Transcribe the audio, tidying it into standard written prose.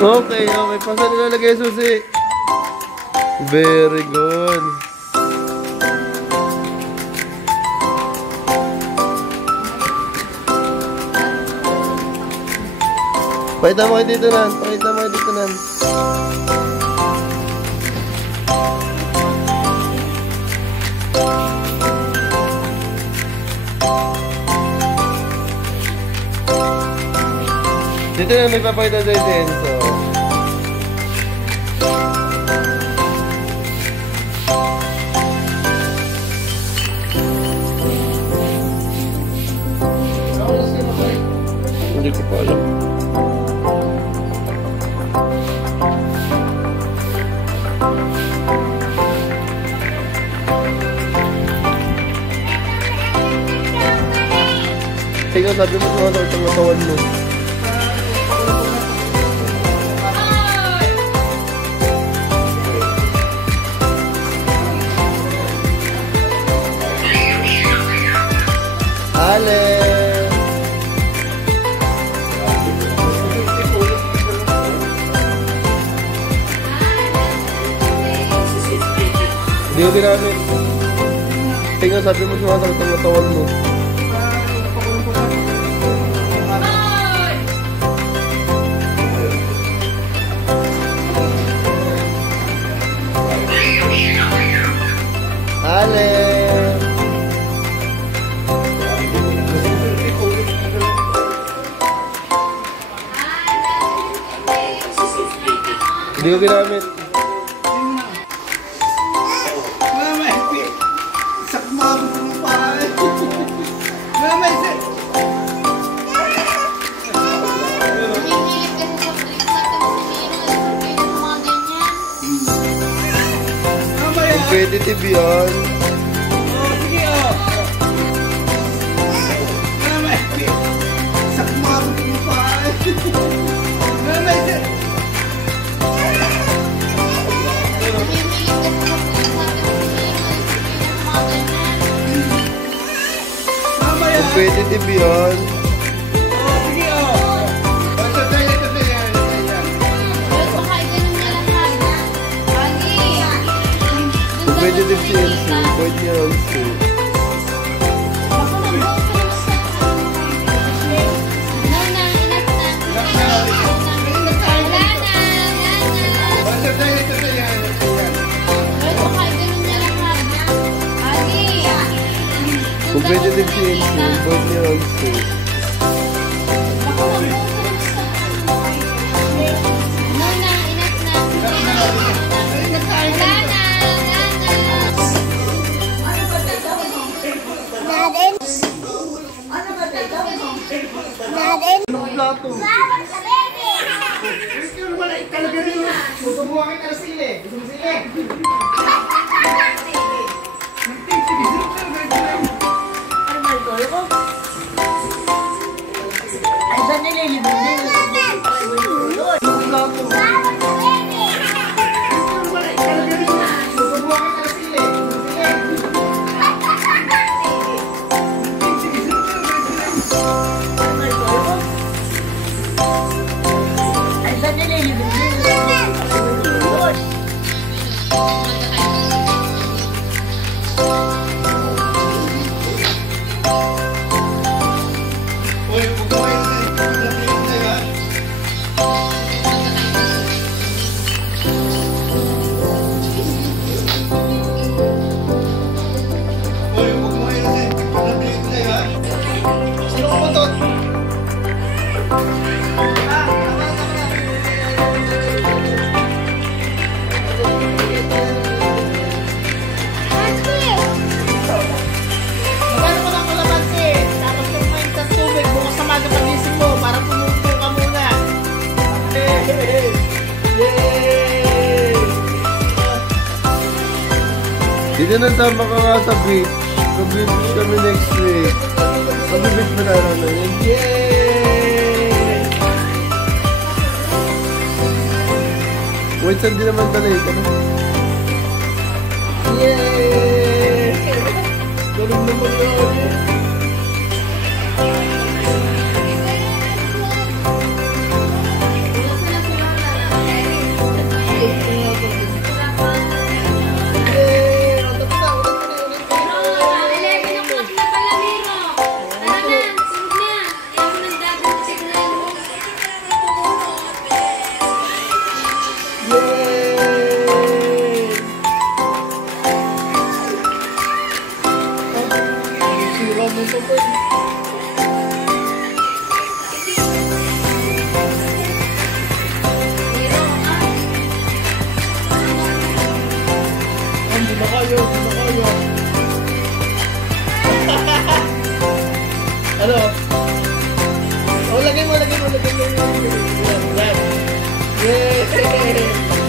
Okay, okay. Pasan nilalagay susi. Very good. Pakita mo kayo dito nan. Pakita mo kayo dito nan. Dito na may papakita sa Enzo. Hindi ko pa alam. Tingnan, sabi mo sa mga katawan mo. Ale! Hindi ko ginamit. Tingnan, sabi mo sa mga katawan mo. Ale! Hindi ko ginamit. Competitive yan. Sige o. Sakma ko pa. Competitive yan. Sige o. Basta tayo. Competitive si Enzo. Pwede niya also. Competitive si Enzo. Pwede niya also. Dito na tama ka nga sa beach. Mag-beach kami next week. Mag-beach mo na lang na yun. Yay! Wait, saan di naman talay ka na? Yay! Galing naman yun. Sinakayo. Ano? Oh, lagay mo. Yan. Yay!